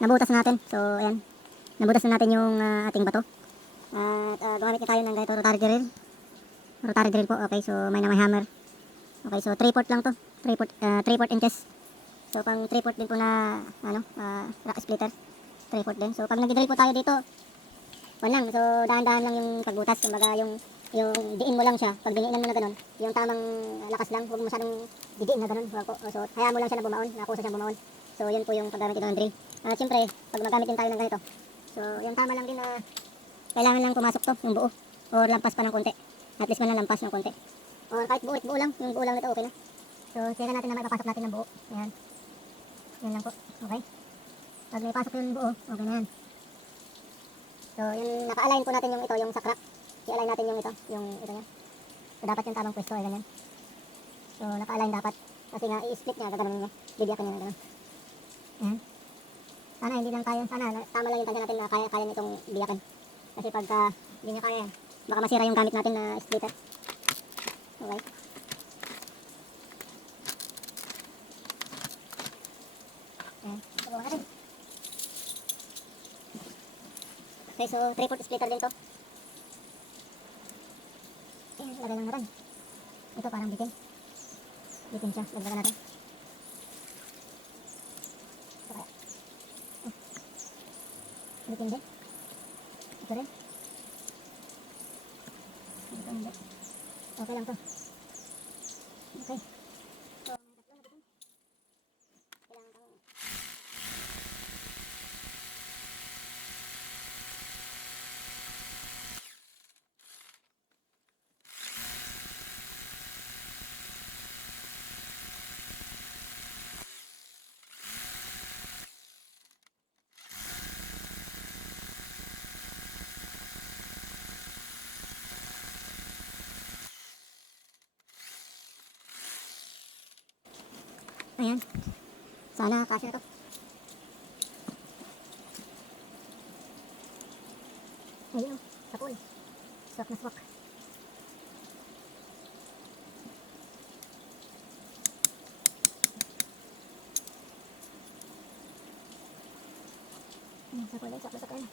nabutas natin. So ayan, nabutas na natin yung ating bato. At gumamit na tayo ng ganito rotary drill. Rotary drill po. Okay, so may hammer. Okay, so 3/4 lang to. 3/4 inches. So pang 3/4 din po na rock splitter. 3/4 din. So pag nag-drill po tayo dito, wala lang. So dahan-dahan lang yung pagbutas. Kumbaga yung diin mo lang siya. Pag diniinan mo na ganun, yung tamang lakas lang. Huwag mo masyadong didiin na ganun. So hayaan mo lang siya na bumaon. Nakusa siyang bumaon. So yun po yung paggamit dito ng drill. At siyempre, pag magamit din tayo ng ganito, so yung tama lang din na kailangan lang pumasok to, yung buo. Or lampas pa ng konti. At least man lang lampas ng konti. Or kahit buo lang. Yung buo lang nito, okay na. So tira natin na maipapasok natin ng buo. Ayan. Yan lang po. Okay. Pag may pasok yung buo, okay na yan. So yung naka-align po natin yung ito, yung sa crack. I-align natin yung ito niya. So dapat yung tamang pwesto ay ganyan. So naka-align dapat. Kasi nga i-split niya, gagano'n niya. Bibiyakin niya na gano'n. Ayan. Sana hindi lang kaya, sana tama lang yung tansya natin na kaya nitong biyakin. Kasi pagka hindi niya kaya yan, baka masira yung gamit natin na splitter. Okay. Ayan. Subukan natin. Okay, so 3/4 splitter din to. Ayan, lagay lang natin. Ito parang bitin. Bitin siya, lagyan natin. Ito kaya. Bitin din. Ito rin. Ito hindi. Okay lang to. Okay. So, may tatlo na bitin. Kailangan kang ayan. Sana kasya na to. Ayun, sapul. Swak na swak. Sapul din, swak na swak na.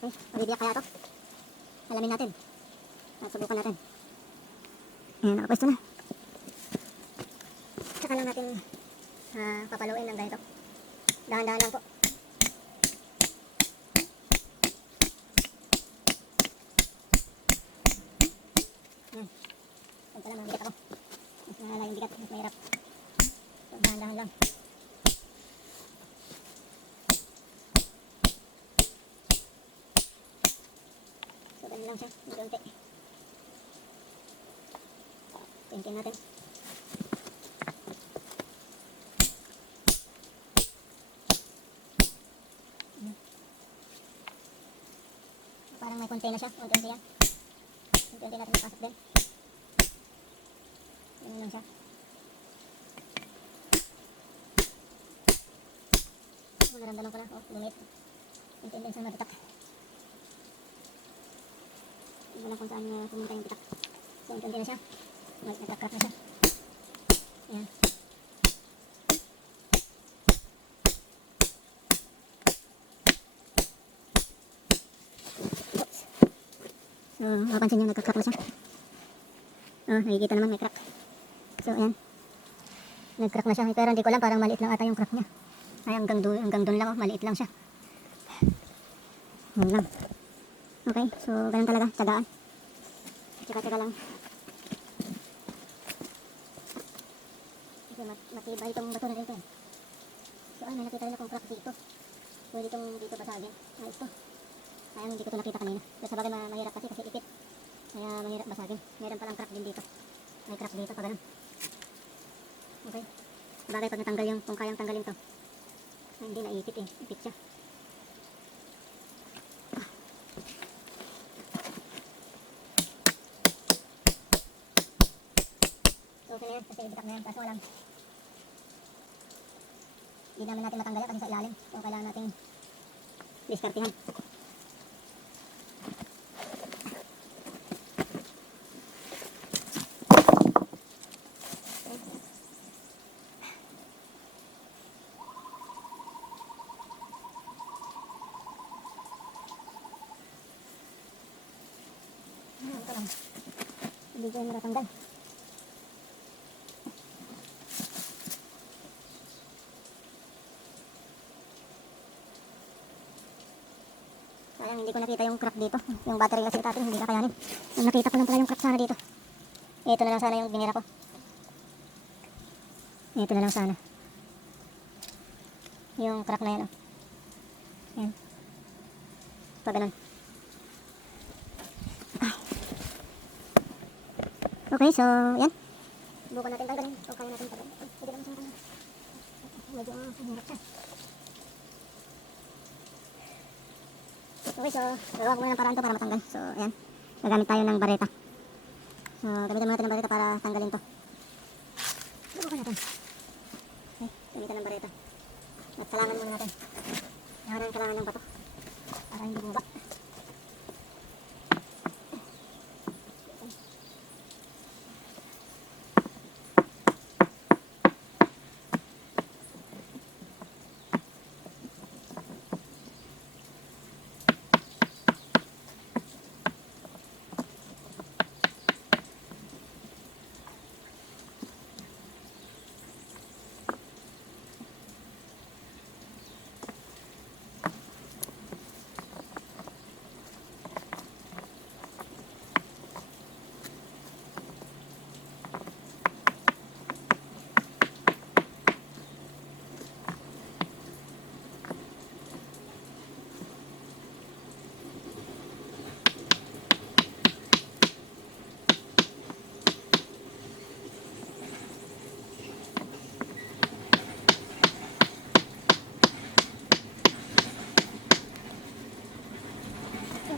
Okay, mabibiyak kaya to. Alamin natin. At subukan natin. Ayan, nakapwesto na. Saka lang natin papaluin ng ganito. Dahan-dahan lang po. Ayan. Huwag pala, mabigat ako. Mas mahala yung bigat, mas mahirap. So, dahan-dahan lang. So, ganun lang siya. Unti-unti. Tintin natin. Parang may konti na siya. Unti-unti yan. Unti-unti natin napasok din. Ganun lang siya. Naramdaman ko na. Oh, lumit. Unti-unti din siya mabitak. Hindi ko lang kung saan pumunta yung bitak. So, unti-unti na siya. Nagkakrak na siya. Ayan. So, mapapansin nyo, nagkakrak na siya. Oh, nakikita naman may crack. So, ayan. Nagcrack na siya. Pero hindi ko alam, parang maliit lang ata yung crack niya. Ay, hanggang doon lang, oh, maliit lang siya. Ayan lang. Okay, so, ganun talaga, tsagaan. Tsaka lang. Kasi matibay itong bato na rin ito. So, ay, may nakita rin akong crack dito. Pwede itong dito basagin. Ayos to. Kaya hindi ko ito nakita kanina. Pero sabagay mahirap kasi ipit. Kaya mahirap basagin. Meron palang crack din dito. May crack dito pa ganun. Okay. Sabagay pag natanggal yung, kung kayang tanggalin to. Ay, hindi naipit eh. Ipit siya. So, okay na yan. Kasi ibitak na yan. Kaso lang. Hindi naman natin matanggal yan kasi sa ilalim. So, kailangan natin diskartihan. natin. Hindi ko yung matatanggal. Sayang hindi ko nakita yung crack dito. Yung battery kasi natin hindi kakayanin. Yung nakita ko lang pala yung crack sana dito. Ito na lang sana yung binira ko. Ito na lang sana. Yung crack na yan, oh. Yan. Pag ganun. Okay, so yan. Bukan natin tanggalin. O kaya natin tanggalin. Pwede naman siyang tanggalin. Medyo hirap siya. Okay, so gagawa ko muna ng paraan to para matanggal. So ayan. Gagamit tayo ng bareta. So gamitan muna natin ng bareta para tanggalin to. Subukan natin. Okay, gamitan ng bareta. At salangan muna natin. Kailangan ng bato. Para hindi bumaba.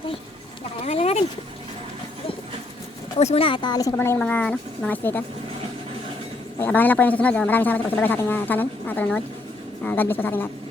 Okay, nakayangan lang natin. Pause muna at alisin ko muna yung mga splitter. Okay, abangan lang po yung susunod. Maraming salamat sa pagsabay sa ating channel at panonood. God bless po sa ating lahat.